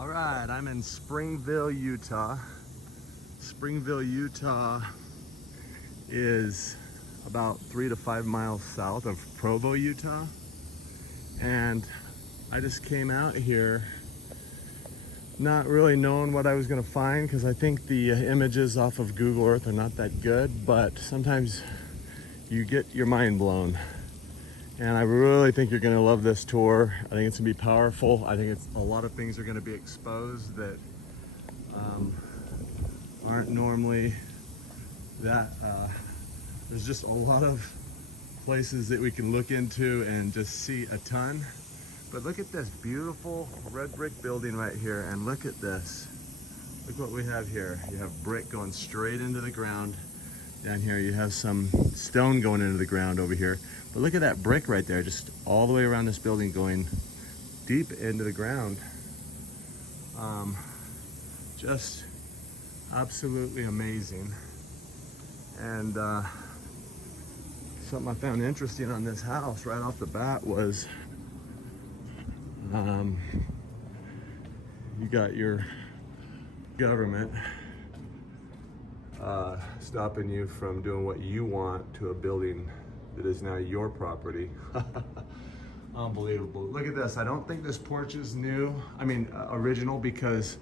All right, I'm in Springville, Utah. Springville, Utah is about 3 to 5 miles south of Provo, Utah. And I just came out here not really knowing what I was gonna find, because I think the images off of Google Earth are not that good, but sometimes you get your mind blown. And I really think you're gonna love this tour. I think it's gonna be powerful. I think a lot of things are gonna be exposed that aren't normally that, there's just a lot of places that we can look into and just see a ton. But look at this beautiful red brick building right here, and look at this. Look what we have here. You have brick going straight into the ground. Down here you have some stone going into the ground over here. But look at that brick right there, just all the way around this building going deep into the ground. Just absolutely amazing. And something I found interesting on this house right off the bat was you got your government stopping you from doing what you want to a building that is now your property. Unbelievable. Look at this. I don't think this porch is new. I mean, original, because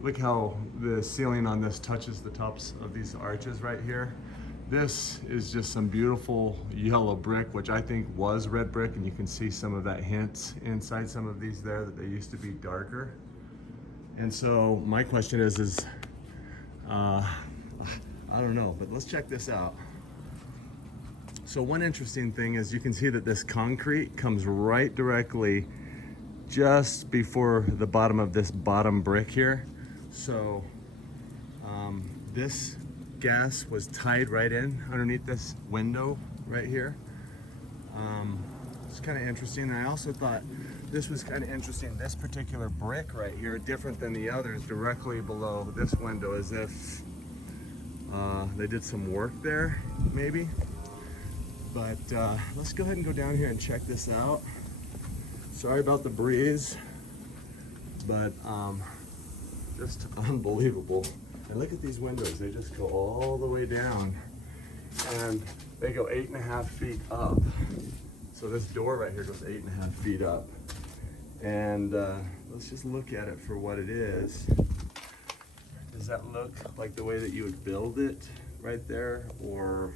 look how the ceiling on this touches the tops of these arches right here. This is just some beautiful yellow brick, which I think was red brick, and you can see some of that hint inside some of these there that they used to be darker. And so my question is I don't know, but let's check this out. So one interesting thing is you can see that this concrete comes right directly just before the bottom of this bottom brick here. So this gas was tied right in underneath this window right here. It's kind of interesting. And I also thought this was kind of interesting. This particular brick right here, different than the others, directly below this window, as if they did some work there, maybe. But let's go ahead and go down here and check this out. Sorry about the breeze, but just unbelievable. And look at these windows. They just go all the way down, and they go 8.5 feet up. So this door right here goes 8.5 feet up. And let's just look at it for what it is. Does that look like the way that you would build it right there? Or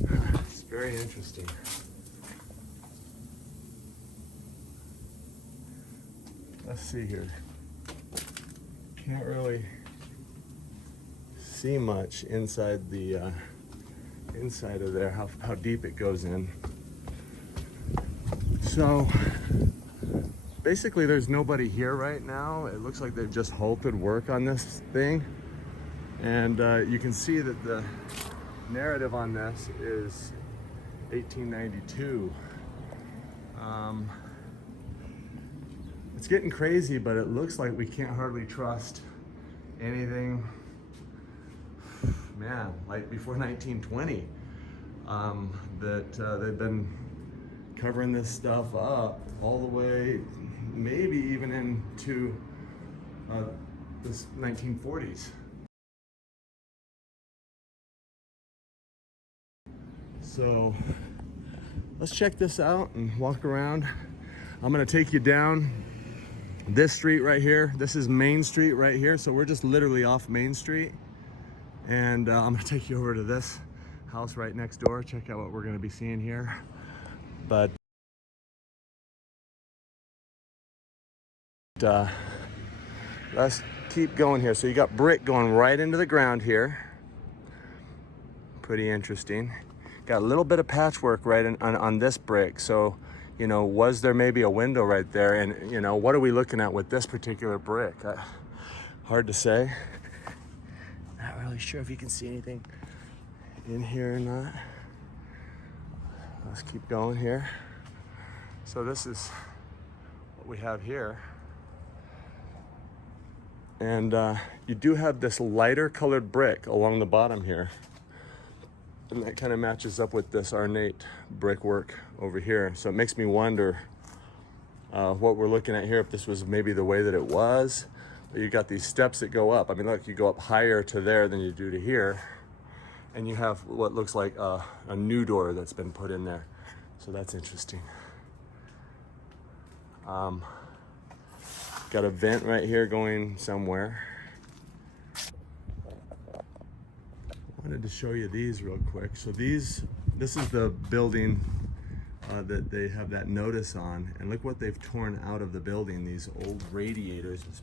it's very interesting. Let's see here. Can't really see much inside the inside of there, how deep it goes in. So basically there's nobody here right now. It looks like they've just halted work on this thing. And you can see that the narrative on this is 1892. It's getting crazy, but it looks like we can't hardly trust anything, man, like before 1920, that they've been covering this stuff up all the way, maybe even into this 1940s. So let's check this out and walk around. I'm gonna take you down this street right here. This is Main Street right here. So we're just literally off Main Street. And I'm gonna take you over to this house right next door. Check out what we're gonna be seeing here. But let's keep going here. So you got brick going right into the ground here. Pretty interesting. Got a little bit of patchwork right on this brick. So, you know, was there maybe a window right there? And, you know, what are we looking at with this particular brick? Hard to say. Not really sure if you can see anything in here or not. Let's keep going here. So this is what we have here. And you do have this lighter colored brick along the bottom here. And that kind of matches up with this ornate brickwork over here. So it makes me wonder what we're looking at here, if this was maybe the way that it was. But you got these steps that go up. I mean, look, you go up higher to there than you do to here. And you have what looks like a new door that's been put in there. So that's interesting. Got a vent right here going somewhere. I wanted to show you these real quick. So this is the building that they have that notice on. And look what they've torn out of the building. These old radiators as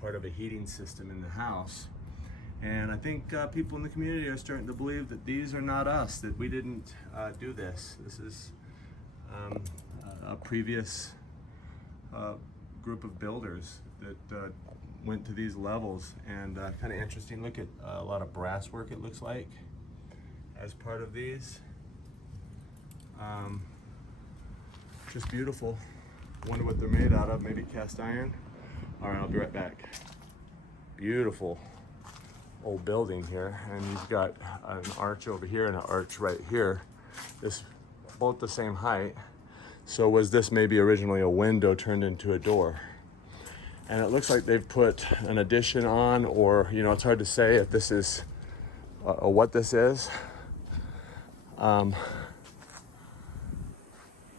part of a heating system in the house. And I think people in the community are starting to believe that these are not us, that we didn't do this. This is a previous group of builders that went to these levels. And kind of interesting, look at a lot of brass work, it looks like, as part of these. Just beautiful. Wonder what they're made out of, maybe cast iron. All right, I'll be right back. Beautiful old building here, and you've got an arch over here and an arch right here. This both the same height. So was this maybe originally a window turned into a door? And it looks like they've put an addition on, or you know, it's hard to say if this is what this is.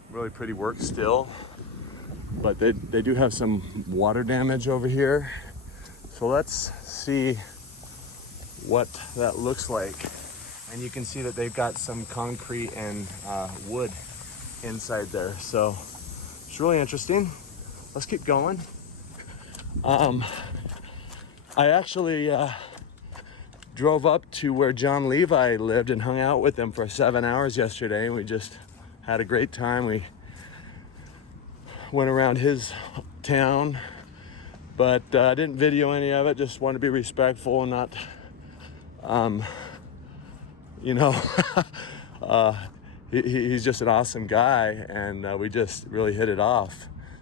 Really pretty work still, but they do have some water damage over here. So let's see what that looks like. And you can see that they've got some concrete and wood inside there. So it's really interesting. Let's keep going. I actually drove up to where John Levi lived and hung out with him for 7 hours yesterday. And we just had a great time. We went around his town, but I didn't video any of it. Just wanted to be respectful and not you know, he's just an awesome guy, and we just really hit it off.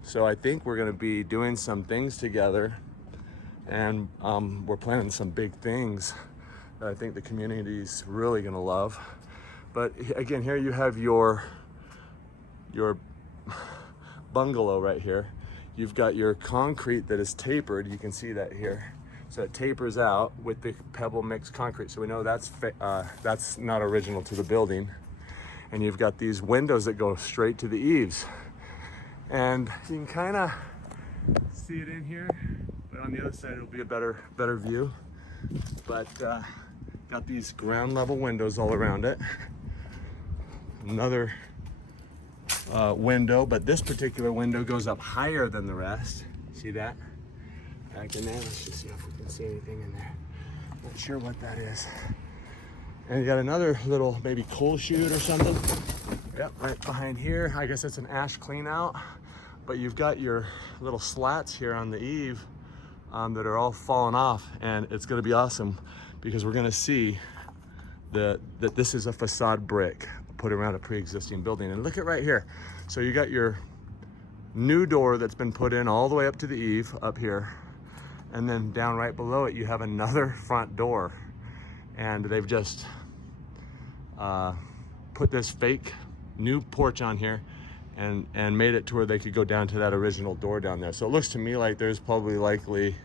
So I think we're gonna be doing some things together, and we're planning some big things that I think the community's really gonna love. But again, here you have your bungalow right here. You've got your concrete that is tapered. You can see that here. So it tapers out with the pebble mixed concrete. So we know that's not original to the building. And you've got these windows that go straight to the eaves. And you can kind of see it in here, but on the other side it'll be a better view. But got these ground level windows all around it. Another window, but this particular window goes up higher than the rest. See that? Back in there, let's just see if we can see anything in there. Not sure what that is. And you got another little maybe coal chute or something. Yep, right behind here. I guess it's an ash clean out. But you've got your little slats here on the eave that are all falling off, and it's gonna be awesome because we're gonna see that this is a facade brick put around a pre-existing building. And look at right here. So you got your new door that's been put in all the way up to the eave up here. And then down right below it, you have another front door. And they've just put this fake new porch on here and made it to where they could go down to that original door down there. So it looks to me like there's probably likely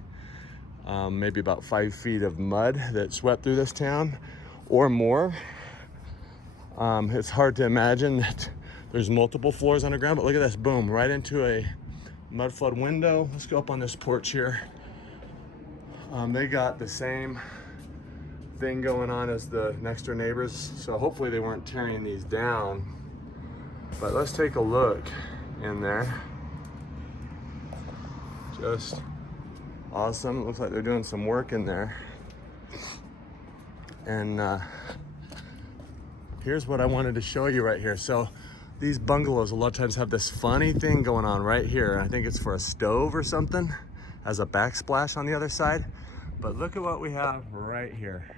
maybe about 5 feet of mud that swept through this town or more. It's hard to imagine that there's multiple floors underground, but look at this, boom, right into a mudflood window. Let's go up on this porch here. They got the same thing going on as the next door neighbors, so hopefully they weren't tearing these down. But let's take a look in there. Just awesome. Looks like they're doing some work in there. And here's what I wanted to show you right here. So these bungalows a lot of times have this funny thing going on right here. I think it's for a stove or something. Has a backsplash on the other side. But look at what we have right here.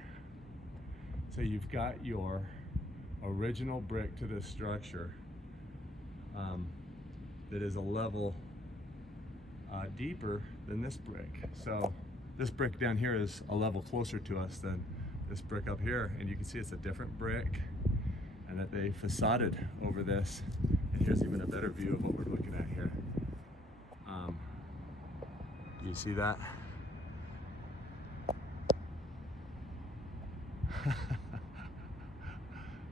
So you've got your original brick to this structure that is a level deeper than this brick. So this brick down here is a level closer to us than this brick up here. And you can see it's a different brick and that they facaded over this. And here's even a better view of what we're looking at here. You see that?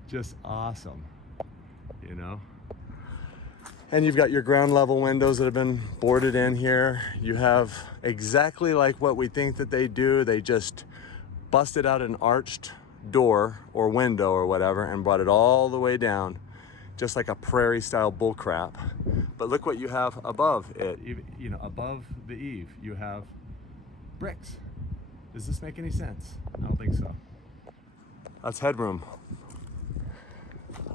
Just awesome, you know? And you've got your ground level windows that have been boarded in here. You have exactly like what we think that they do. They just busted out an arched door or window or whatever and brought it all the way down, just like a prairie style bull crap. But look what you have above it. You know, above the eave, you have bricks. Does this make any sense? I don't think so. That's headroom.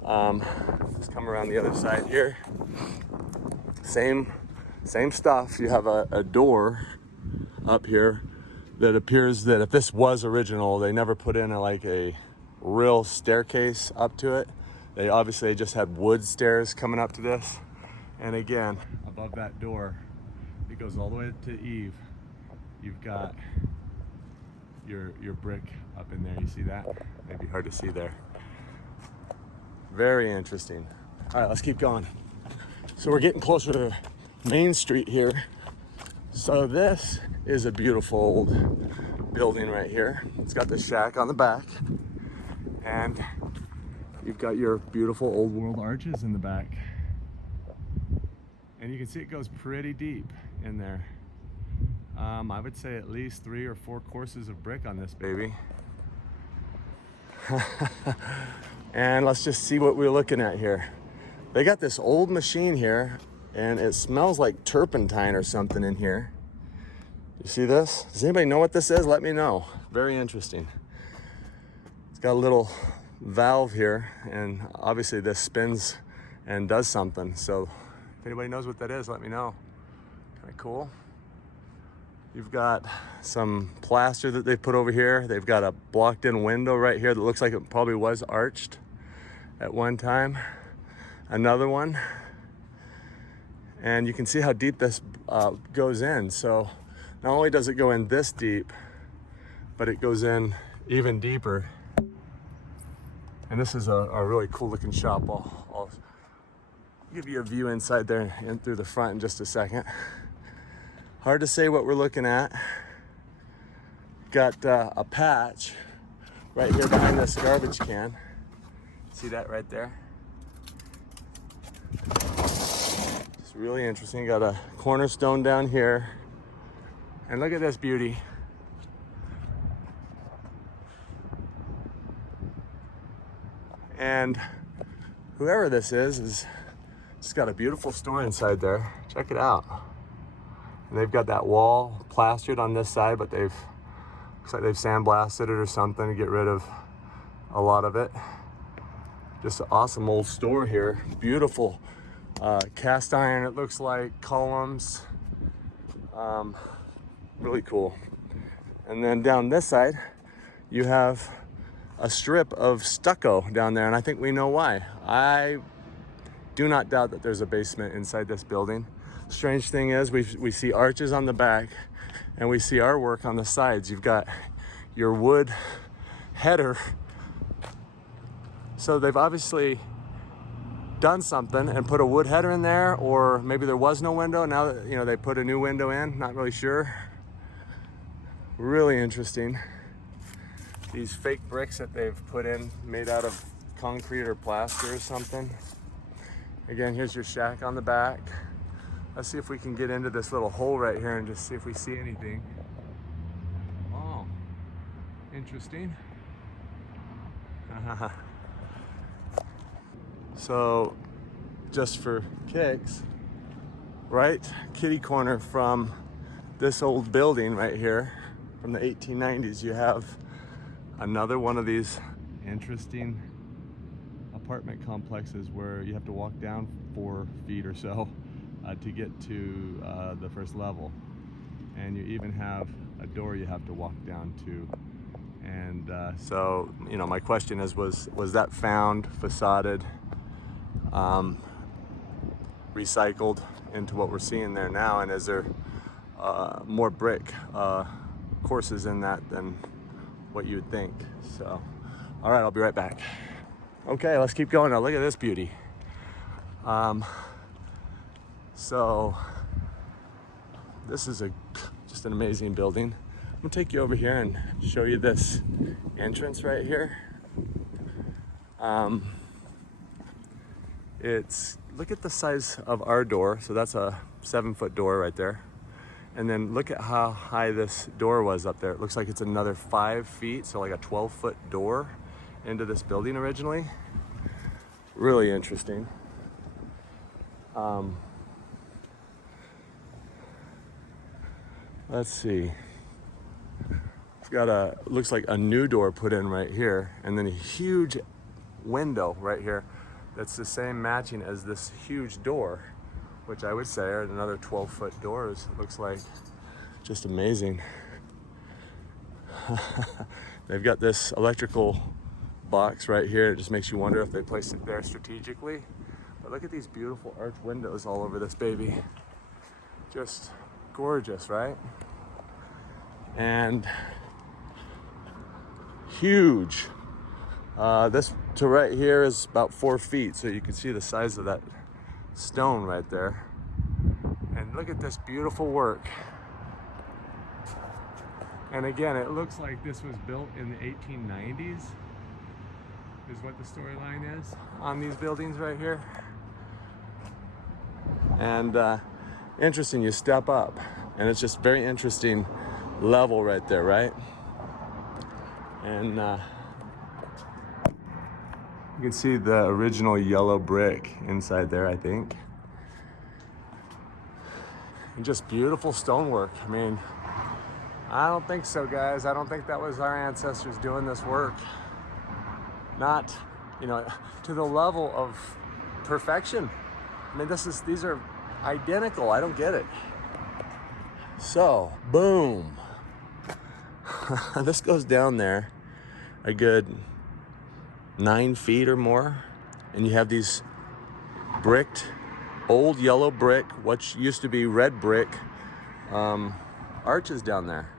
Let's come around the other side here. Same stuff. You have a door up here that appears that if this was original, they never put in like a real staircase up to it. They obviously just had wood stairs coming up to this. And again, above that door, it goes all the way to eave. You've got your brick up in there. You see that? Maybe hard to see there. Very interesting. All right, let's keep going. So we're getting closer to Main Street here. So this is a beautiful old building right here. It's got the shack on the back, and you've got your beautiful old world arches in the back. And you can see it goes pretty deep in there. I would say at least 3 or 4 courses of brick on this baby. And let's just see what we're looking at here. They got this old machine here, and it smells like turpentine or something in here. You see this? Does anybody know what this is? Let me know. Very interesting. It's got a little valve here, and obviously this spins and does something. So if anybody knows what that is, let me know. Kind of cool. You've got some plaster that they put over here. They've got a blocked in window right here that looks like it probably was arched at one time. Another one. And you can see how deep this goes in. So not only does it go in this deep, but it goes in even deeper. And this is a really cool looking shop. I'll give you a view inside there and through the front in just a second. Hard to say what we're looking at. Got a patch right here behind this garbage can. See that right there? It's really interesting. Got a cornerstone down here. And look at this beauty. And whoever this is just got a beautiful store inside there. Check it out. And they've got that wall plastered on this side, but looks like they've sandblasted it or something to get rid of a lot of it. Just an awesome old store here. Beautiful cast iron, it looks like, columns. Really cool. And then down this side, you have a strip of stucco down there, and I think we know why. I do not doubt that there's a basement inside this building. Strange thing is we see arches on the back and we see our work on the sides. You've got your wood header. So they've obviously done something and put a wood header in there, or maybe there was no window. Now that, you know, they put a new window in, not really sure. Really interesting. These fake bricks that they've put in, made out of concrete or plaster or something. Again, here's your shack on the back. Let's see if we can get into this little hole right here and just see if we see anything. Oh, interesting. So, just for kicks, right kitty corner from this old building right here from the 1890s, you have another one of these interesting apartment complexes where you have to walk down 4 feet or so to get to the first level, and you even have a door you have to walk down to. And so, you know, my question is, was that found, facaded, recycled into what we're seeing there now, and is there more brick courses in that than what you would think? So, all right, I'll be right back. Okay, let's keep going now. Look at this beauty. So this is just Just an amazing building. I'm gonna take you over here and show you this entrance right here. Look at the size of our door. So that's a 7-foot door right there. And then look at how high this door was up there. It looks like it's another 5 feet, so like a 12-foot door into this building originally. Really interesting. Let's see. It's got looks like a new door put in right here, and then a huge window right here that's the same matching as this huge door, which I would say are another 12-foot doors. It looks like just amazing. They've got this electrical box right here. It just makes you wonder if they placed it there strategically. But look at these beautiful arch windows all over this baby. Just gorgeous, right? And huge. This to right here is about 4 feet, so you can see the size of that stone right there. And look at this beautiful work. And again, it looks like this was built in the 1890s, is what the storyline is on these buildings right here. And interesting, you step up, and it's just very interesting level right there, right? And you can see the original yellow brick inside there, I think. And just beautiful stonework. I mean, I don't think so, guys. I don't think that was our ancestors doing this work. Not, you know, to the level of perfection. I mean, these are identical. I don't get it. So, boom. This goes down there a good 9 feet or more, and you have these bricked, old yellow brick, what used to be red brick, arches down there.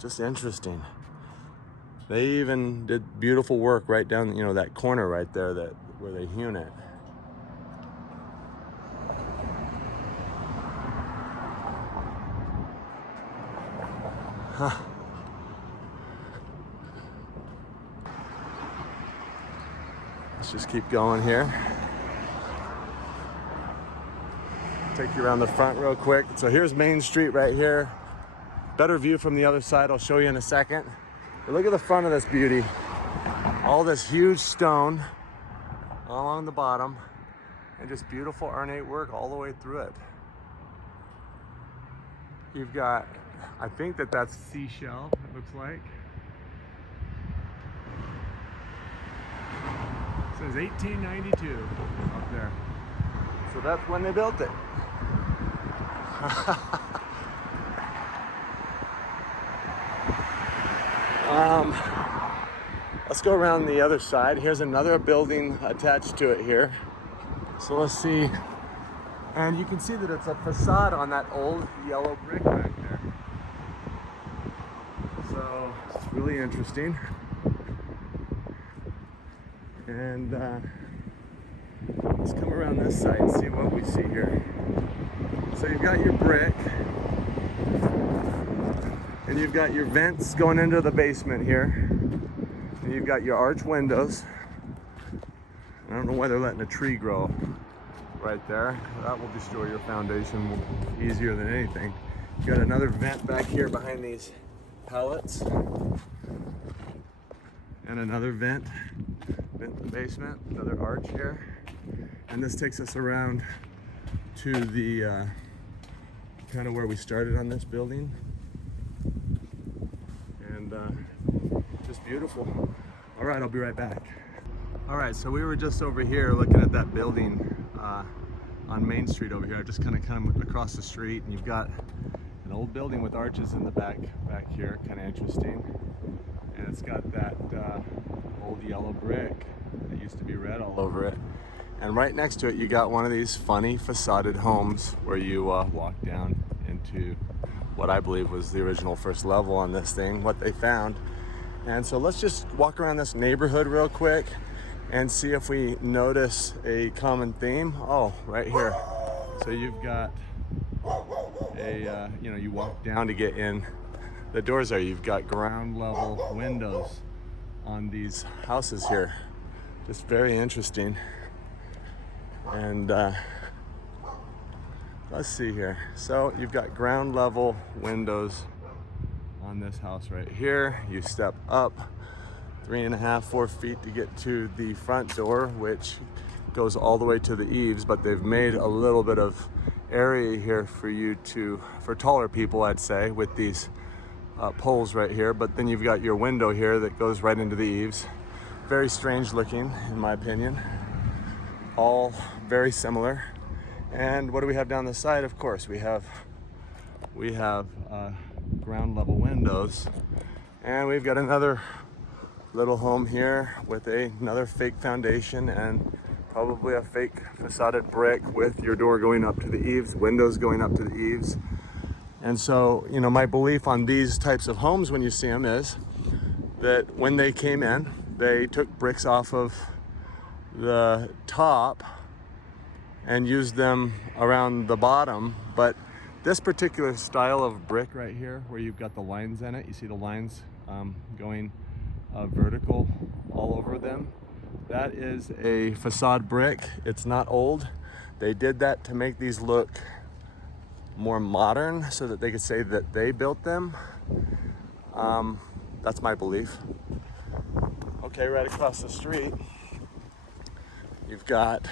Just interesting. They even did beautiful work right down, you know, that corner right there, where they hewn it. Huh. Let's just keep going here. Take you around the front real quick. So here's Main Street right here. Better view from the other side, I'll show you in a second. But look at the front of this beauty. All this huge stone all along the bottom, and just beautiful ornate work all the way through it. You've got, I think that's seashell, it looks like. It says 1892 up there. So that's when they built it. Let's go around the other side. Here's another building attached to it here. So let's see. And you can see that it's a facade on that old yellow brick back there. So it's really interesting. And let's come around this side and see what we see here. So you've got your brick, and you've got your vents going into the basement here, and you've got your arch windows. I don't know why they're letting a tree grow right there. That will destroy your foundation easier than anything. You've got another vent back here behind these pallets, and another vent in the basement, another arch here. And this takes us around to the kind of where we started on this building. And just beautiful. All right, I'll be right back. All right, so we were just over here looking at that building on Main Street over here. Just kind of across the street, and you've got an old building with arches in the back here, kind of interesting. And it's got that old yellow brick that used to be red all over it. And right next to it, you got one of these funny facaded homes where you walk down into what I believe was the original first level on this thing, what they found. And so let's just walk around this neighborhood real quick and see if we notice a common theme. Oh, right here. So you've got a, you know, you walk down to get in the doors there. You've got ground level windows on these houses here. Just very interesting. And let's see here. So you've got ground level windows on this house right here. You step up 3.5, 4 feet to get to the front door, which goes all the way to the eaves, but they've made a little bit of area here for you to, for taller people, I'd say, with these poles right here. But then you've got your window here that goes right into the eaves. Very strange looking, in my opinion. All very similar. And what do we have down the side? Of course, we have ground level windows, and we've got another little home here with another fake foundation and probably a fake facaded brick with your door going up to the eaves, windows going up to the eaves. And so, you know, my belief on these types of homes when you see them is that when they came in, they took bricks off of the top and used them around the bottom. But this particular style of brick right here, where you've got the lines in it, you see the lines going vertical all over them, that is a facade brick. It's not old. They did that to make these look more modern so that they could say that they built them. That's my belief. Okay, right across the street, you've got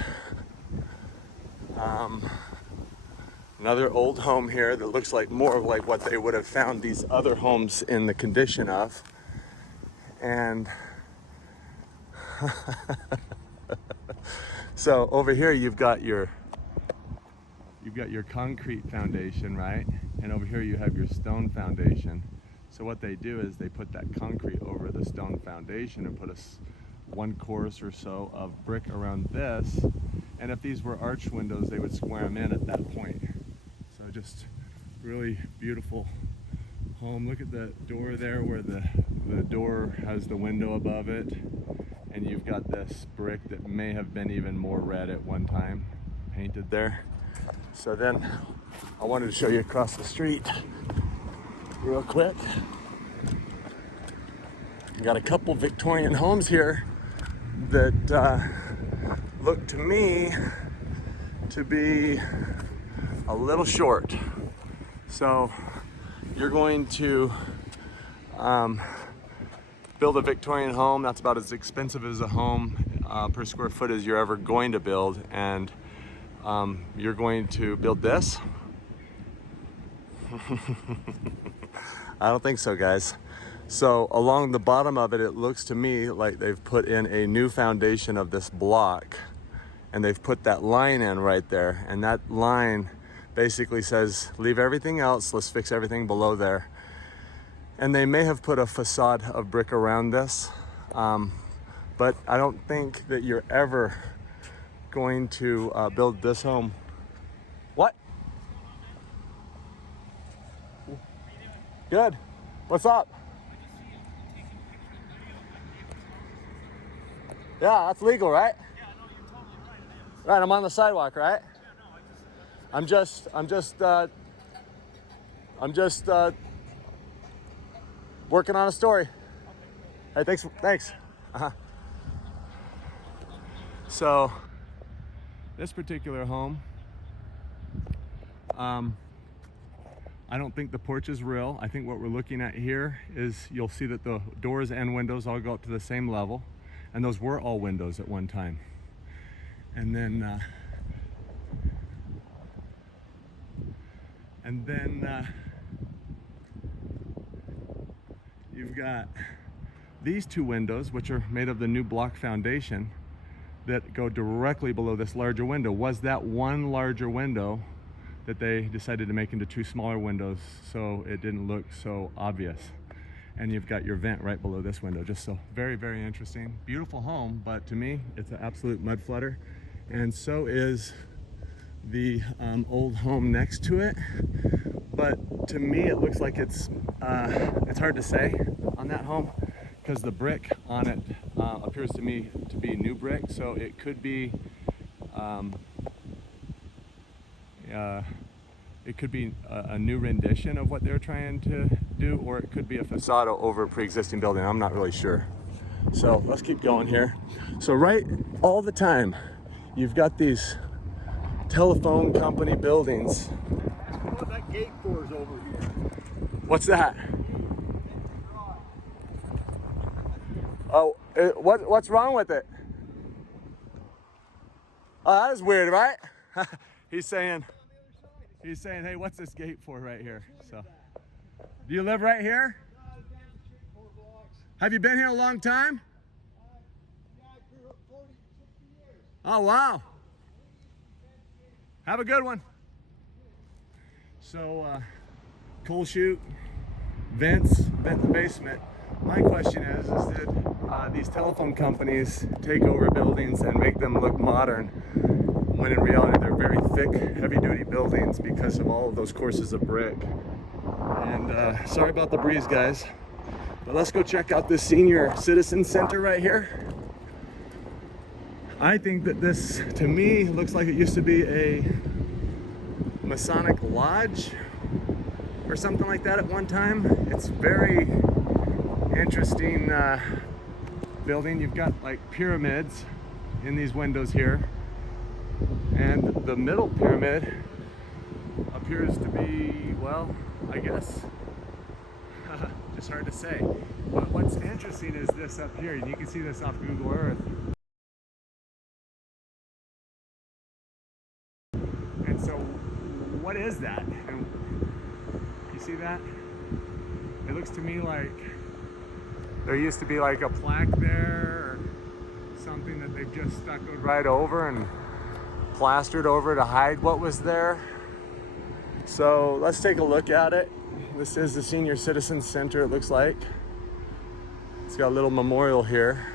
another old home here that looks like more like what they would have found these other homes in the condition of. And so over here you've got your concrete foundation, right? And over here you have your stone foundation. So what they do is they put that concrete over the stone foundation and put one course or so of brick around this. And if these were arched windows, they would square them in at that point. So just really beautiful home. Look at the door there where the door has the window above it. And you've got this brick that may have been even more red at one time, painted there. So then I wanted to show you across the street real quick. You got a couple Victorian homes here that look to me to be a little short. So you're going to build a Victorian home. That's about as expensive as a home per square foot as you're ever going to build. And you're going to build this? I don't think so, guys. So along the bottom of it, it looks to me like they've put in a new foundation of this block, and they've put that line in right there. And that line basically says, leave everything else, let's fix everything below there. And they may have put a facade of brick around this, but I don't think that you're ever going to build this home. What? Good. What's up? Yeah, that's legal, right? Yeah, no, you're totally right. It is. Right, I'm on the sidewalk, right? Yeah, no, I'm just working on a story. Hey, thanks. So, this particular home, I don't think the porch is real. I think what we're looking at here is you'll see that the doors and windows all go up to the same level. And those were all windows at one time. And then you've got these two windows, which are made of the new block foundation, that go directly below this larger window. Was that one larger window that they decided to make into two smaller windows so it didn't look so obvious? And you've got your vent right below this window. Just so very, very interesting. Beautiful home, but to me, it's an absolute mud flooder. And so is the old home next to it. But to me, it looks like it's hard to say on that home because the brick on it appears to me to be new brick. So it could be, It could be a new rendition of what they're trying to do, or it could be a facade over a pre-existing building. I'm not really sure. So let's keep going here. So right all the time, you've got these telephone company buildings. What that gate for is over here. What's that? Oh, what's wrong with it? Oh, that is weird, right? He's saying, hey, what's this gate for right here? So, do you live right here? Have you been here a long time? Oh, wow. Have a good one. So, coal chute, vent the basement. My question is did these telephone companies take over buildings and make them look modern, when in reality they're very thick, heavy-duty buildings because of all of those courses of brick? And sorry about the breeze, guys, but let's go check out this senior citizen center right here. I think that this, to me, looks like it used to be a Masonic lodge or something like that at one time. It's very interesting building. You've got like pyramids in these windows here, and the middle pyramid appears to be, well, I guess it's hard to say, but what's interesting is this up here, and you can see this off Google Earth. And so what is that? And you see that? It looks to me like there used to be like a plaque there or something that they've just stuck right over and plastered over to hide what was there. So let's take a look at it. This is the Senior Citizen Center, it looks like. It's got a little memorial here.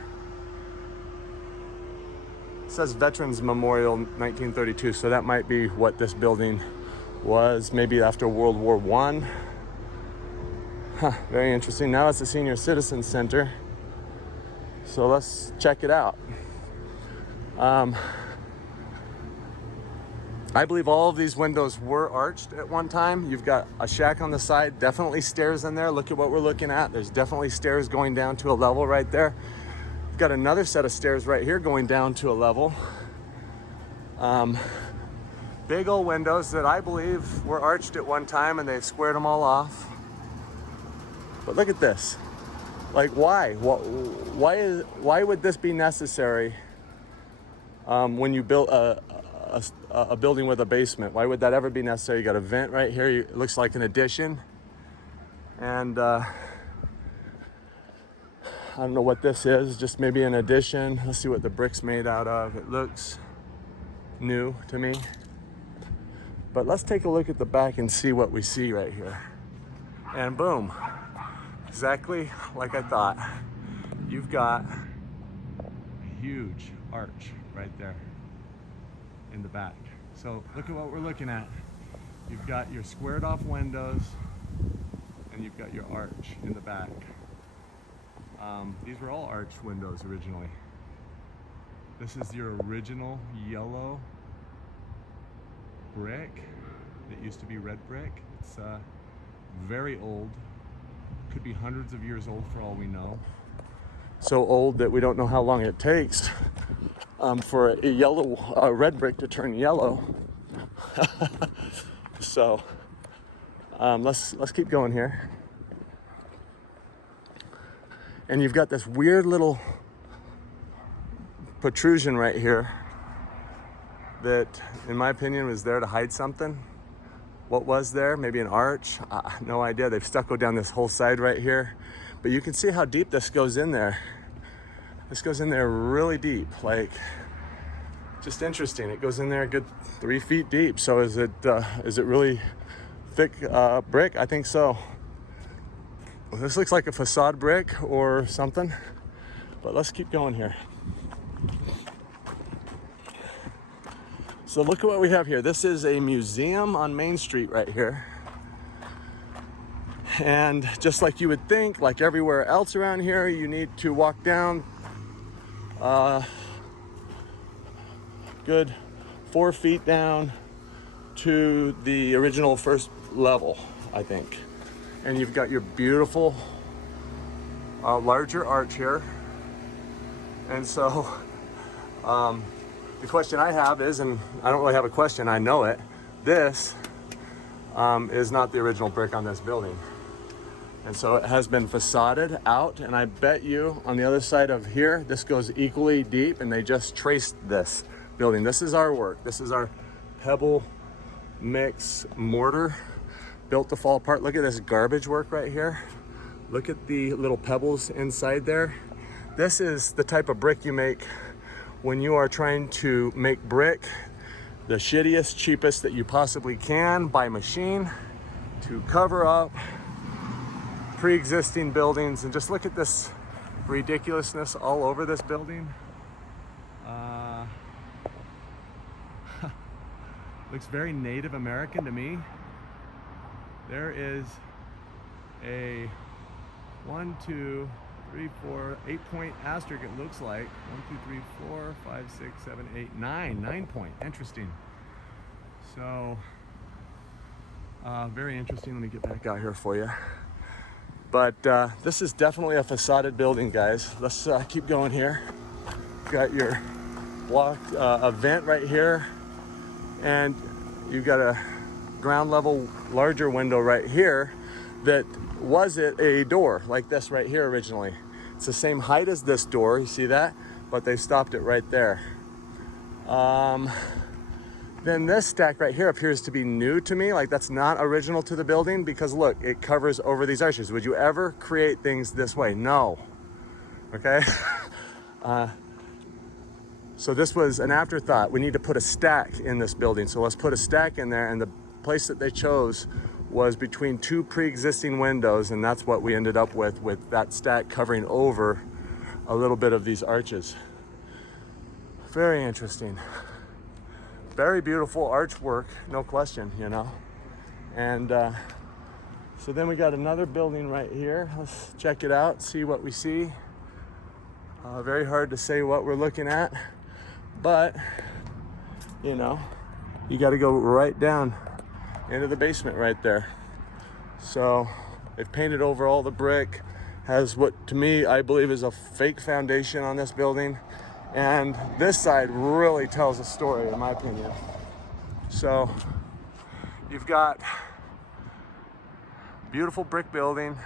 It says Veterans Memorial 1932, so that might be what this building was, maybe after World War I. Huh, very interesting. Now it's the Senior Citizen Center, so let's check it out. I believe all of these windows were arched at one time. You've got a shack on the side, definitely stairs in there. Look at what we're looking at. There's definitely stairs going down to a level right there. We've got another set of stairs right here going down to a level. Big old windows that I believe were arched at one time, and they've squared them all off. But look at this. Like, why? Why would this be necessary when you build a building with a basement? Why would that ever be necessary? You got a vent right here. It looks like an addition. And I don't know what this is, just maybe an addition. Let's see what the brick's made out of. It looks new to me. But let's take a look at the back and see what we see right here. And boom, exactly like I thought. You've got a huge arch right there in the back. So look at what we're looking at. You've got your squared off windows and you've got your arch in the back. These were all arched windows originally. This is your original yellow brick that used to be red brick. It's very old, could be hundreds of years old for all we know. So old that we don't know how long it takes for a red brick to turn yellow. So let's keep going here. And you've got this weird little protrusion right here that, in my opinion, was there to hide something. What was there? Maybe an arch? No idea. They've stuccoed down this whole side right here. But you can see how deep this goes in there. This goes in there really deep, like, just interesting. It goes in there a good 3 feet deep. So is it really thick brick? I think so. This looks like a facade brick or something, but let's keep going here. So look at what we have here. This is a museum on Main Street right here. And just like you would think, like everywhere else around here, you need to walk down good 4 feet down to the original first level, I think. And you've got your beautiful larger arch here. And so the question I have is, and I don't really have a question, I know it, this is not the original brick on this building. And so it has been facaded out, and I bet you on the other side of here, this goes equally deep, and they just traced this building. This is our work. This is our pebble mix mortar built to fall apart. Look at this garbage work right here. Look at the little pebbles inside there. This is the type of brick you make when you are trying to make brick the shittiest, cheapest that you possibly can by machine to cover up pre-existing buildings. And just look at this ridiculousness all over this building. Looks very Native American to me. There is a 1, 2, 3, 4, 8-point asterisk, it looks like. 1, 2, 3, 4, 5, 6, 7, 8, 9. 9-point. Interesting. So, very interesting. Let me get back out here for you. But this is definitely a facaded building, guys. Let's keep going here. Got your block, a vent right here, and you've got a ground level larger window right here that was it a door like this right here originally. It's the same height as this door, you see that? But they stopped it right there. Then this stack right here appears to be new to me, like that's not original to the building, because look, it covers over these arches. Would you ever create things this way? No. Okay? So this was an afterthought. We need to put a stack in this building. So let's put a stack in there, and the place that they chose was between two pre-existing windows, and that's what we ended up with that stack covering over a little bit of these arches. Very interesting. Very beautiful archwork, no question, you know. And so then we got another building right here. Let's check it out, see what we see. Very hard to say what we're looking at, but you know, you got to go right down into the basement right there. So they've painted over all the brick, has what to me I believe is a fake foundation on this building. And this side really tells a story, in my opinion. So you've got beautiful brick building.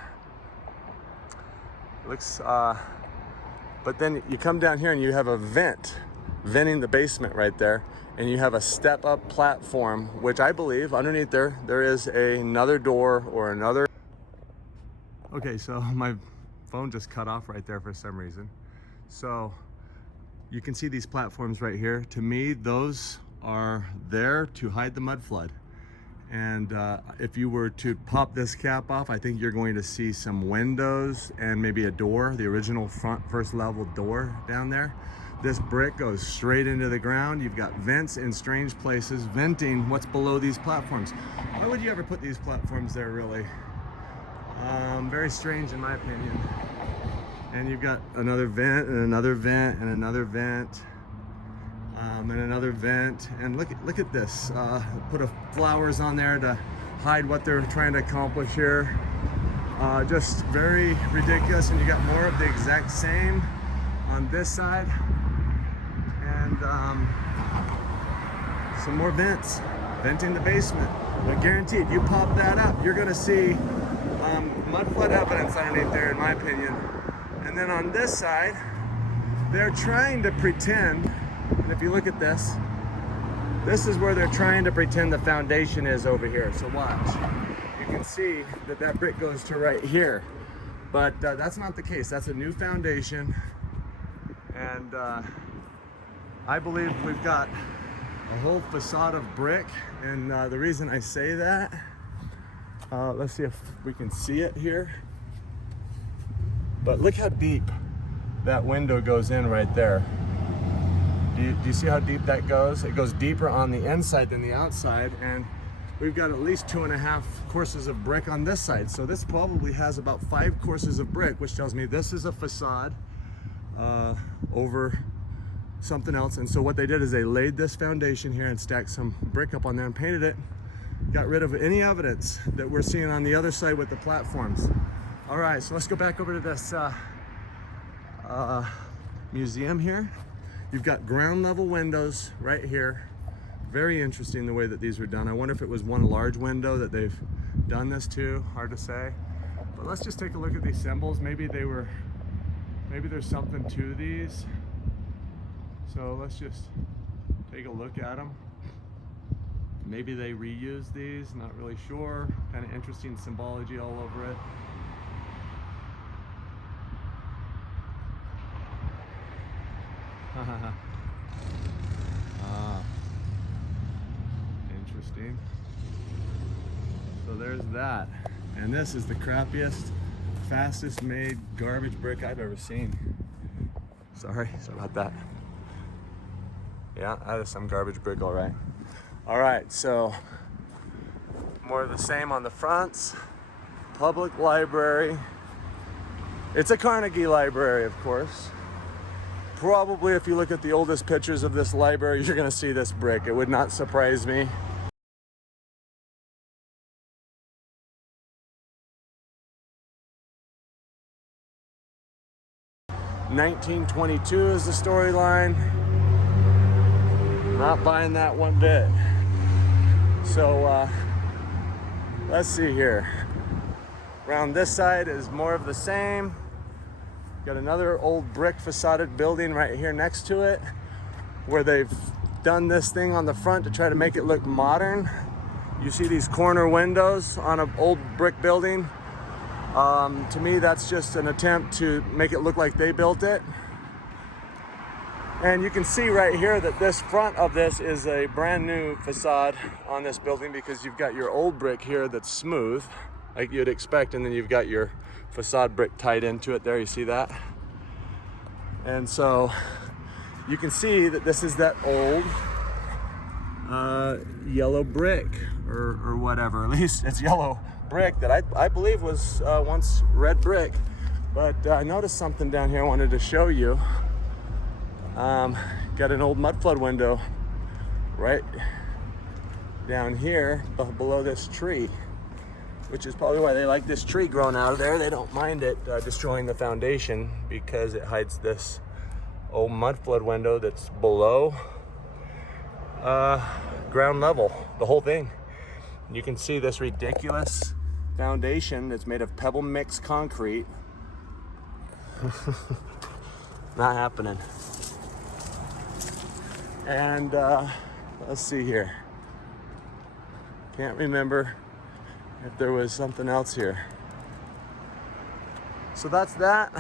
Looks, but then you come down here and you have a venting the basement right there, and you have a step-up platform, which I believe underneath there is another door or another. Okay, so my phone just cut off right there for some reason. So you can see these platforms right here. To me, those are there to hide the mud flood. And if you were to pop this cap off, I think you're going to see some windows and maybe a door, the original first level door down there. This brick goes straight into the ground. You've got vents in strange places, venting what's below these platforms. Why would you ever put these platforms there, really? Very strange in my opinion. And you've got another vent and another vent and another vent and another vent. And look at this. Put flowers on there to hide what they're trying to accomplish here. Just very ridiculous. And you got more of the exact same on this side. And some more vents. Venting the basement. But guaranteed, you pop that up, you're going to see mud flood evidence underneath there, in my opinion. And then on this side, they're trying to pretend, and if you look at this, this is where they're trying to pretend the foundation is over here. So watch. You can see that that brick goes to right here. But that's not the case. That's a new foundation. And I believe we've got a whole facade of brick. And the reason I say that, let's see if we can see it here. But look how deep that window goes in right there. Do you see how deep that goes? It goes deeper on the inside than the outside, and we've got at least 2.5 courses of brick on this side. So this probably has about 5 courses of brick, which tells me this is a facade over something else. And so what they did is they laid this foundation here and stacked some brick up on there and painted it. Got rid of any evidence that we're seeing on the other side with the platforms. All right, so let's go back over to this museum here. You've got ground level windows right here. Very interesting the way that these were done. I wonder if it was one large window that they've done this to. Hard to say. But let's just take a look at these symbols. Maybe there's something to these. So let's just take a look at them. Maybe they reused these, not really sure. Kind of interesting symbology all over it. Interesting. So there's that. And this is the crappiest, fastest made garbage brick I've ever seen. Sorry about that. Yeah, that is some garbage brick, all right. All right, so more of the same on the fronts. Public library. It's a Carnegie library, of course. Probably if you look at the oldest pictures of this library, you're gonna see this brick. It would not surprise me. "1922" is the storyline. Not buying that one bit. So let's see here. Around this side is more of the same. Got another old brick facaded building right here next to it, where they've done this thing on the front to try to make it look modern. You see these corner windows on an old brick building. To me, that's just an attempt to make it look like they built it. And you can see right here that this front of this is a brand new facade on this building, because you've got your old brick here that's smooth, like you'd expect, and then you've got your facade brick tied into it there. You see that? And so you can see that this is that old yellow brick or whatever. At least it's yellow brick that I believe was once red brick. But I noticed something down here I wanted to show you. Got an old Mudflood window right down here below this tree, which is probably why they like this tree growing out of there. They don't mind it destroying the foundation, because it hides this old Mudflood window that's below ground level, the whole thing. You can see this ridiculous foundation that's made of pebble mix concrete. Not happening. And let's see here. Can't remember if there was something else here. So that's that.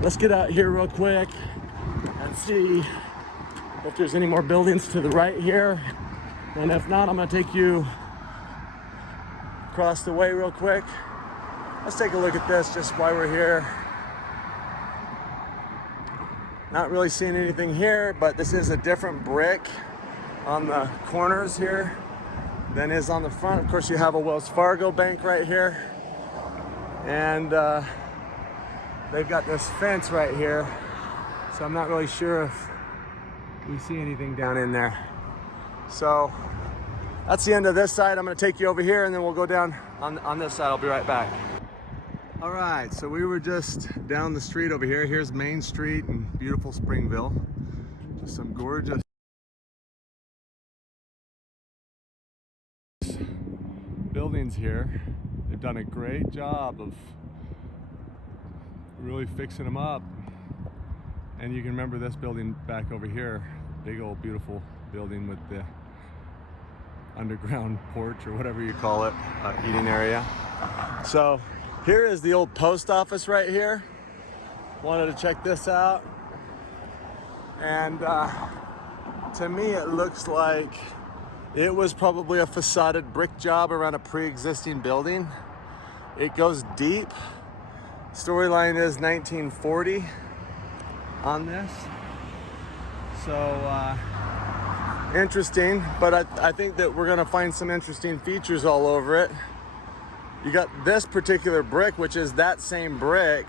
Let's get out here real quick and see if there's any more buildings to the right here. And if not, I'm gonna take you across the way real quick. Let's take a look at this just while we're here. Not really seeing anything here, but this is a different brick on the corners here than is on the front. Of course, you have a Wells Fargo bank right here. And they've got this fence right here. So I'm not really sure if we see anything down in there. So that's the end of this side. I'm gonna take you over here and then we'll go down on this side. I'll be right back. All right, so we were just down the street over here. Here's Main Street in beautiful Springville. Just some gorgeous buildings here. They've done a great job of really fixing them up. And you can remember this building back over here, big old beautiful building with the underground porch or whatever you call it, eating area. So here is the old post office right here. Wanted to check this out. And to me it looks like it was probably a facaded brick job around a pre-existing building. It goes deep. Storyline is 1940 on this. So interesting, but I think that we're gonna find some interesting features all over it. You got this particular brick, which is that same brick.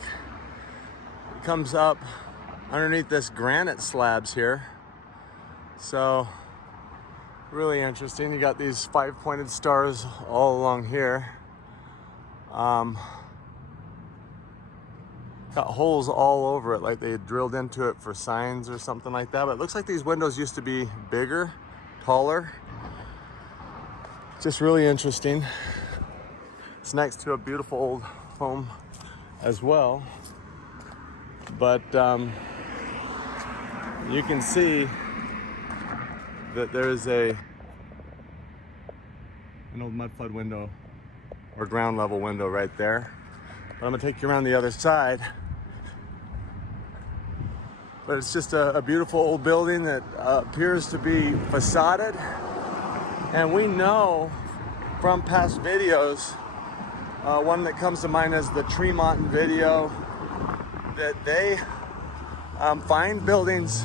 It comes up underneath this granite slabs here. So really interesting. You got these 5-pointed stars all along here. Got holes all over it, like they had drilled into it for signs or something like that. But it looks like these windows used to be bigger, taller. Just really interesting. It's next to a beautiful old home as well. But you can see that there's an old Mudflood window or ground level window right there. But I'm gonna take you around the other side. But it's just a beautiful old building that appears to be facaded. And we know from past videos, one that comes to mind is the Tremont video, that they find buildings,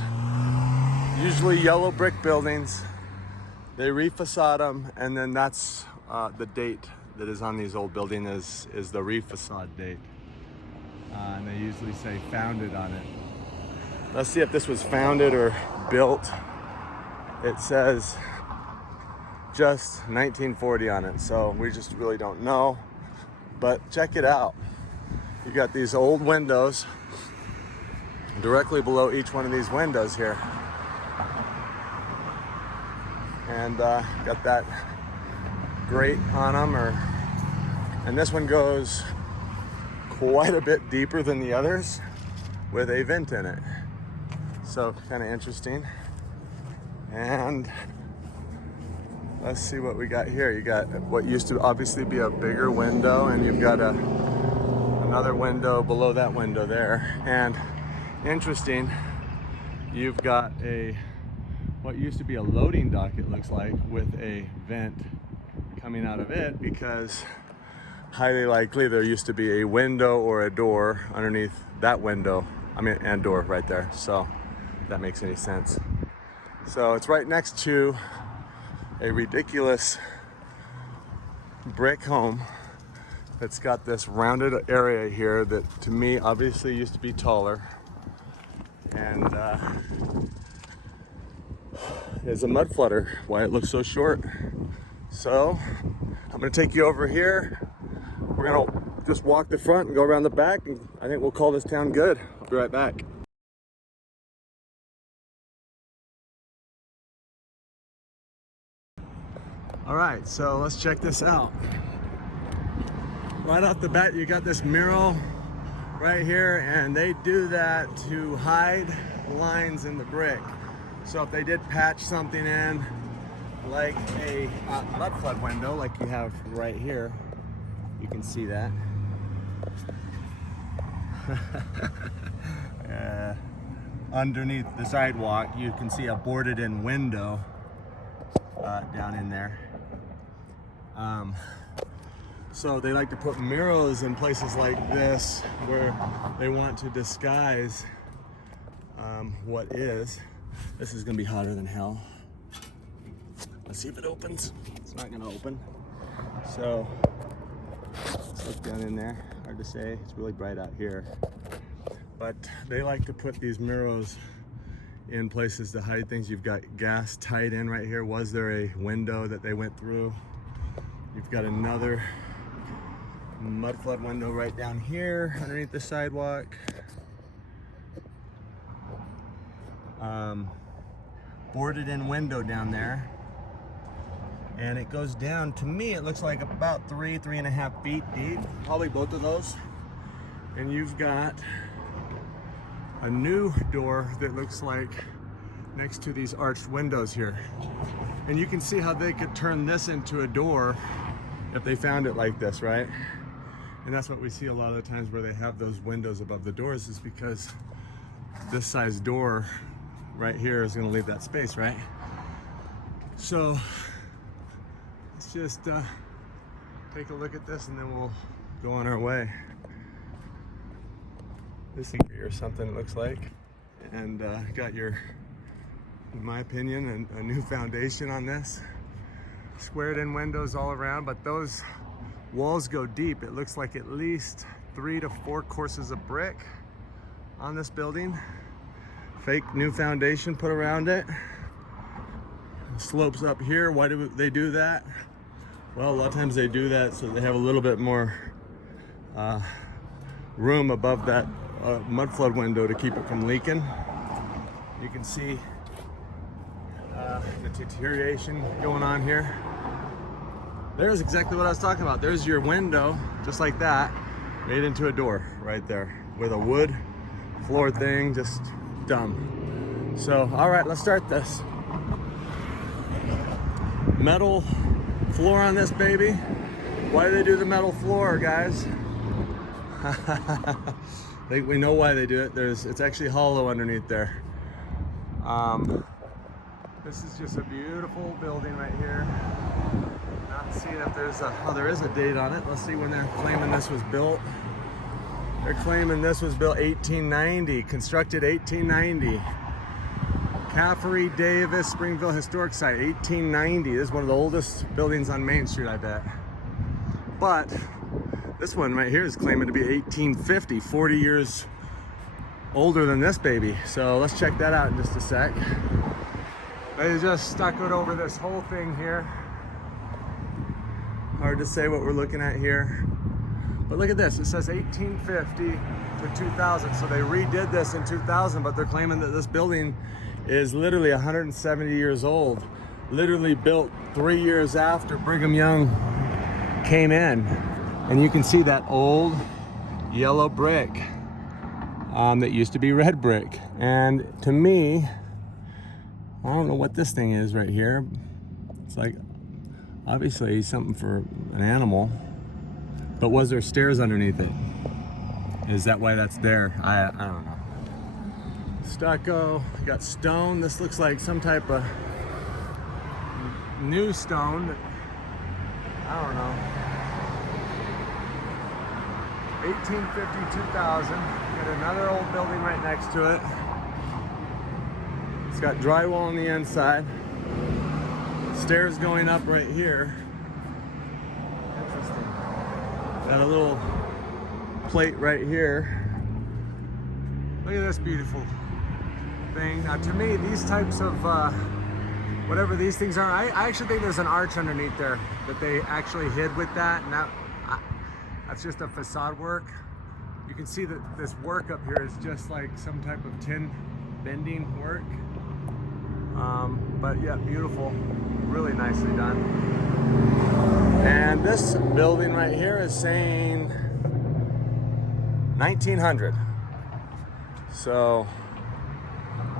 usually yellow brick buildings, they refacade them, and then that's the date that is on these old buildings is the refacade date. And they usually say founded on it. Let's see if this was founded or built. It says just 1940 on it, so we just really don't know. But check it out. You got these old windows directly below each one of these windows here. And got that grate on them, and this one goes quite a bit deeper than the others with a vent in it. So kind of interesting. And let's see what we got here. You got what used to obviously be a bigger window, and you've got another window below that window there. And interesting, you've got what used to be a loading dock, it looks like, with a vent coming out of it, because highly likely there used to be a window or a door underneath that window, and door right there. So if that makes any sense. So it's right next to a ridiculous brick home that's got this rounded area here that to me obviously used to be taller. And is a mud flutter, why it looks so short. So I'm gonna take you over here. We're gonna just walk the front and go around the back, and I think we'll call this town good. I'll be right back. All right, so let's check this out. Right off the bat, you got this mural right here, and they do that to hide lines in the brick. So if they did patch something in, like a Mudflood window, like you have right here, you can see that. Underneath the sidewalk, you can see a boarded in window down in there. So they like to put murals in places like this where they want to disguise what is. This is gonna be hotter than hell. Let's see if it opens. It's not gonna open. So let's look down in there. Hard to say, it's really bright out here. But they like to put these murals in places to hide things. You've got gas tied in right here. Was there a window that they went through? You've got another Mudflood window right down here underneath the sidewalk. Boarded in window down there. And it goes down, to me it looks like about 3.5 feet deep, probably both of those. And you've got a new door that looks like next to these arched windows here. And you can see how they could turn this into a door if they found it like this, right? And that's what we see a lot of the times where they have those windows above the doors, is because this size door right here is going to leave that space, right? So let's just take a look at this, and then we'll go on our way. This or something it looks like. And got your, in my opinion, a new foundation on this. Squared in windows all around, but those walls go deep. It looks like at least 3 to 4 courses of brick on this building. Fake new foundation put around it. Slopes up here. Why do they do that? Well, a lot of times they do that so they have a little bit more room above that mud flood window to keep it from leaking. You can see the deterioration going on here. There's exactly what I was talking about. There's your window, just like that, made into a door right there with a wood floor thing, just dumb. So, all right, let's start this. Metal floor on this baby. Why do they do the metal floor, guys? I think we know why they do it. It's actually hollow underneath there. This is just a beautiful building right here. Not seeing if there's there is a date on it. Let's see when they're claiming this was built. They're claiming this was built 1890, constructed 1890. Caffrey Davis Springville Historic Site, 1890. This is one of the oldest buildings on Main Street, I bet. But this one right here is claiming to be 1850, 40 years older than this baby. So let's check that out in just a sec. They just stuccoed over this whole thing here. Hard to say what we're looking at here. But look at this, it says 1850 to 2000. So they redid this in 2000, but they're claiming that this building is literally 170 years old. Literally built 3 years after Brigham Young came in. And you can see that old yellow brick that used to be red brick. And to me, I don't know what this thing is right here. It's like, obviously something for an animal. But was there stairs underneath it? Is that why that's there? I don't know. Stucco, got stone. This looks like some type of new stone. I don't know. 1850, 2000. Got another old building right next to it. It's got drywall on the inside. Stairs going up right here. Interesting. Got a little plate right here. Look at this beautiful thing. Now to me, these types of, whatever these things are, I actually think there's an arch underneath there that they actually hid with that. And that's just a facade work. You can see that this work up here is just like some type of tin bending work. But yeah, beautiful, really nicely done. And this building right here is saying 1900. So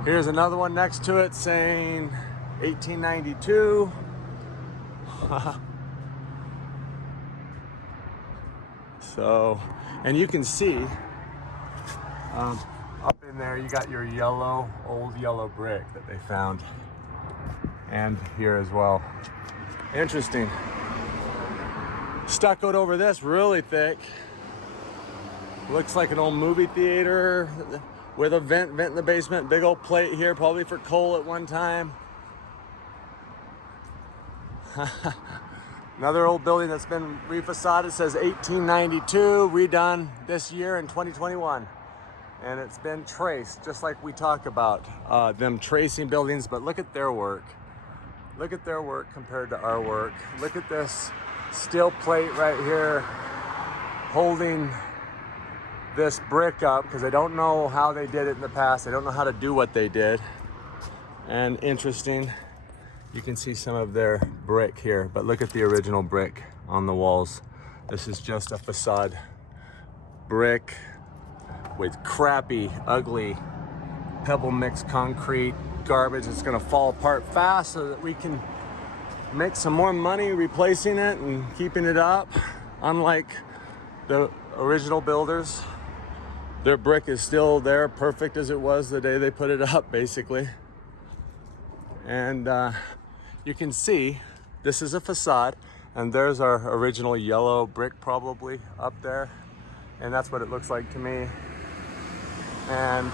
here's another one next to it saying 1892. So, and you can see up in there you got your yellow, old yellow brick that they found. And here as well. Interesting. Stuccoed over this really thick. Looks like an old movie theater with a vent in the basement. Big old plate here, probably for coal at one time. Another old building that's been refacaded. Says 1892, redone this year in 2021. And it's been traced, just like we talk about them tracing buildings, but look at their work. Look at their work compared to our work. Look at this steel plate right here holding this brick up, because they don't know how they did it in the past. They don't know how to do what they did. And interesting, you can see some of their brick here, but look at the original brick on the walls. This is just a facade brick with crappy, ugly pebble mixed concrete garbage. It's gonna fall apart fast so that we can make some more money replacing it and keeping it up. Unlike the original builders, their brick is still there, perfect as it was the day they put it up, basically. And you can see this is a facade, and there's our original yellow brick probably up there, and that's what it looks like to me. And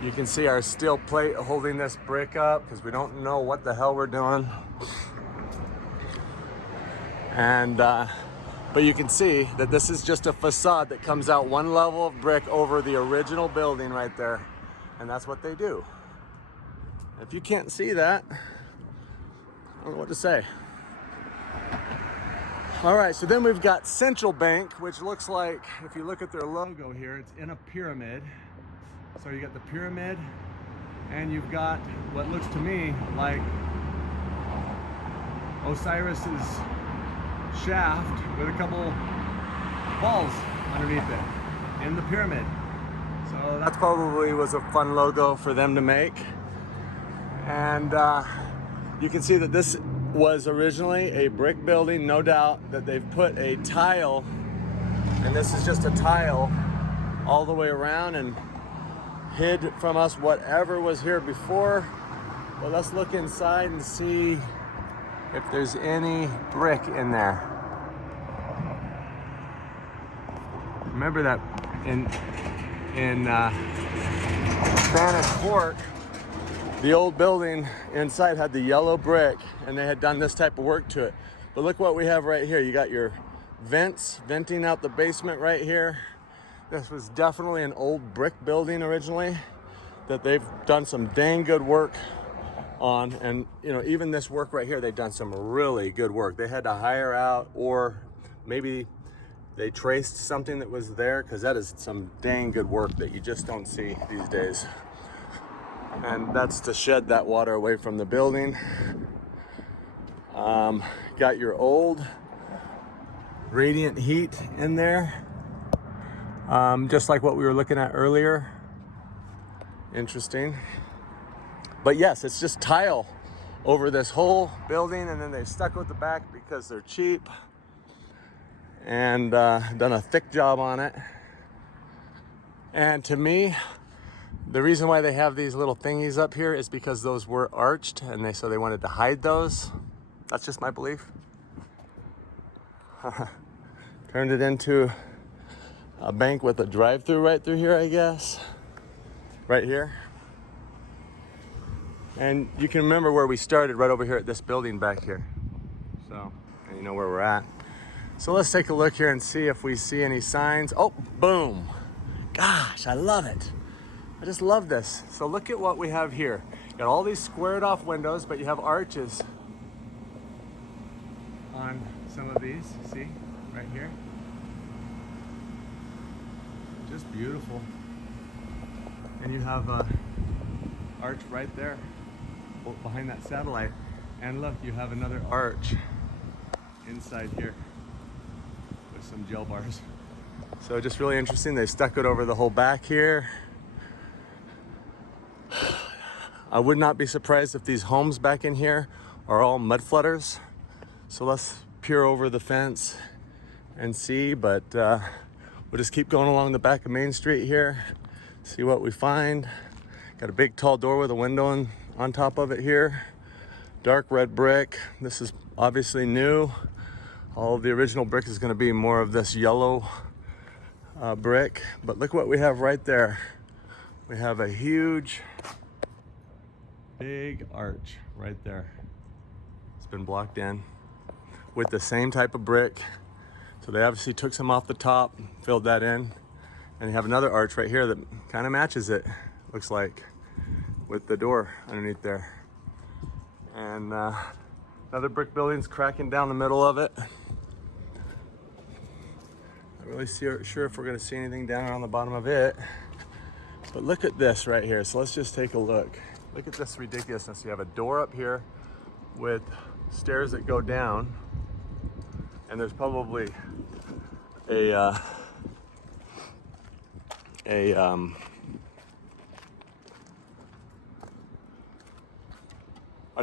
you can see our steel plate holding this brick up, because we don't know what the hell we're doing. And but you can see that this is just a facade that comes out one level of brick over the original building right there. And that's what they do. If you can't see that, I don't know what to say. All right, so then we've got Central Bank, which looks like, if you look at their logo here, it's in a pyramid. So you got the pyramid, and you've got what looks to me like Osiris's shaft with a couple balls underneath it in the pyramid. So that probably was a fun logo for them to make. And you can see that this was originally a brick building, no doubt that they've put a tile, and this is just a tile all the way around and hid from us whatever was here before. But let's look inside and see if there's any brick in there. Remember that in Spanish Fork, the old building inside had the yellow brick, and they had done this type of work to it. But look what we have right here. You got your vents venting out the basement right here. This was definitely an old brick building originally that they've done some dang good work on. And you know, even this work right here, they've done some really good work. They had to hire out, or maybe they traced something that was there, because that is some dang good work that you just don't see these days. And that's to shed that water away from the building. Got your old radiant heat in there, just like what we were looking at earlier. Interesting. But yes, it's just tile over this whole building, and then they stuck with the back because they're cheap, and done a thick job on it. And to me, the reason why they have these little thingies up here is because those were arched, and so they wanted to hide those. That's just my belief. Turned it into a bank with a drive-through right through here, I guess. Right here. And you can remember where we started, right over here at this building back here. So, and you know where we're at. So let's take a look here and see if we see any signs. Oh, boom. Gosh, I love it. I just love this. So look at what we have here. You got all these squared off windows, but you have arches on some of these. See, right here. Just beautiful. And you have a arch right there behind that satellite. And look, you have another arch inside here with some gel bars. So just really interesting. They stuck it over the whole back here. I would not be surprised if these homes back in here are all mud flooders. So let's peer over the fence and see, but we'll just keep going along the back of Main Street here, see what we find. Got a big tall door with a window on top of it here. Dark red brick. This is obviously new. All of the original brick is going to be more of this yellow brick, but look what we have right there. We have a huge, big arch right there. It's been blocked in with the same type of brick. So they obviously took some off the top, filled that in, and you have another arch right here that kind of matches it, looks like, with the door underneath there. And another brick building's cracking down the middle of it. Not really sure if we're gonna see anything down on the bottom of it. But look at this right here. So let's just take a look. Look at this ridiculousness. You have a door up here with stairs that go down, and there's probably a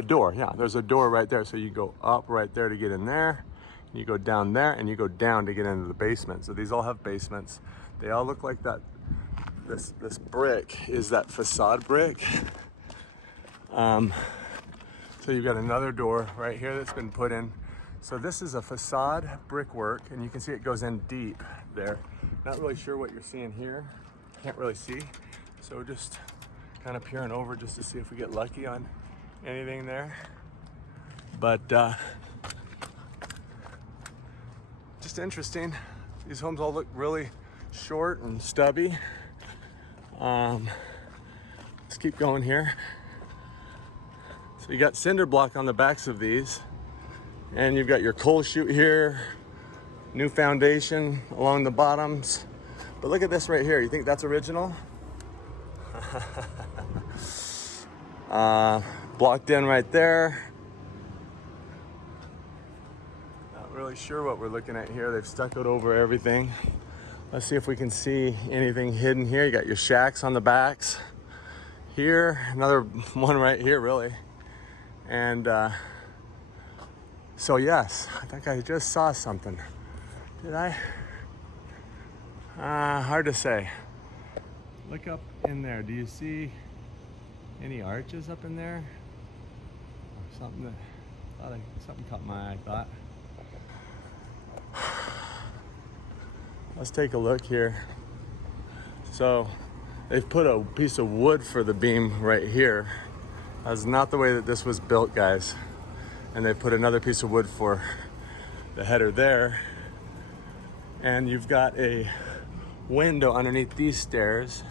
door. Yeah, there's a door right there. So you go up right there to get in there, you go down there, and you go down to get into the basement. So these all have basements. They all look like that. This brick is that facade brick. So you've got another door right here that's been put in. So this is a facade brickwork, and you can see it goes in deep there. Not really sure what you're seeing here. Can't really see. So just kind of peering over just to see if we get lucky on anything there. But just interesting. These homes all look really short and stubby. Let's keep going here. So you got cinder block on the backs of these, and you've got your coal chute here, new foundation along the bottoms. But look at this right here. You think that's original? Blocked in right there. Not really sure what we're looking at here. They've stuccoed over everything. Let's see if we can see anything hidden here. You got your shacks on the backs. Here, another one right here, really. And so yes, I think I just saw something. Did I? Hard to say. Look up in there. Do you see any arches up in there? Or something that something caught my eye, I thought. Let's take a look here. So they've put a piece of wood for the beam right here. That's not the way that this was built, guys. And they put another piece of wood for the header there. And you've got a window underneath these stairs.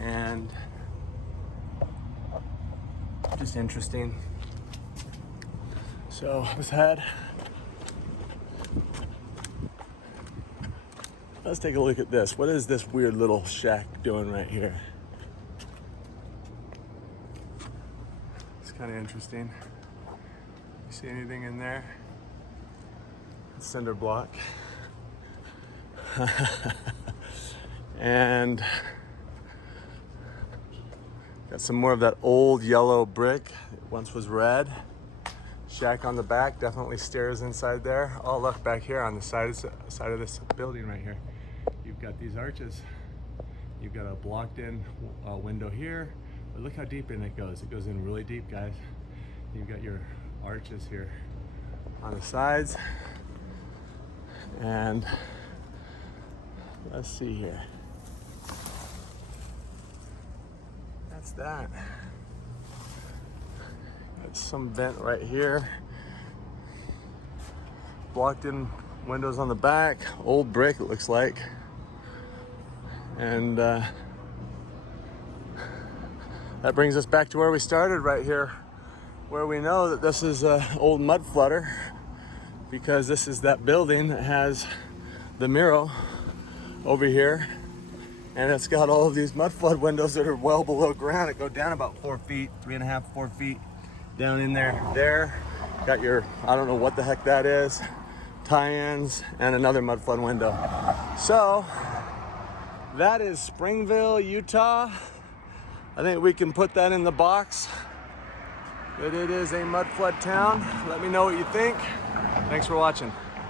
And just interesting. So let's head. Let's take a look at this. What is this weird little shack doing right here? It's kind of interesting. You see anything in there? Cinder block. And got some more of that old yellow brick. It once was red. Shack on the back, definitely stairs inside there. Oh, look back here on the side of this building right here. You've got these arches. You've got a blocked in window here. But look how deep in it goes. It goes in really deep, guys. You've got your arches here on the sides. And let's see here. That's that. Got some vent right here. Blocked in windows on the back. Old brick, it looks like. And that brings us back to where we started right here, where we know that this is an old mud flooder, because this is that building that has the mural over here, and it's got all of these mud flood windows that are well below ground. It go down about 4 feet, 3.5, 4 feet down in there. Got your, I don't know what the heck that is, tie-ins, and another mud flood window. So that is Springville, Utah. I think we can put that in the box, that it is a mud flood town. Let me know what you think. Thanks for watching.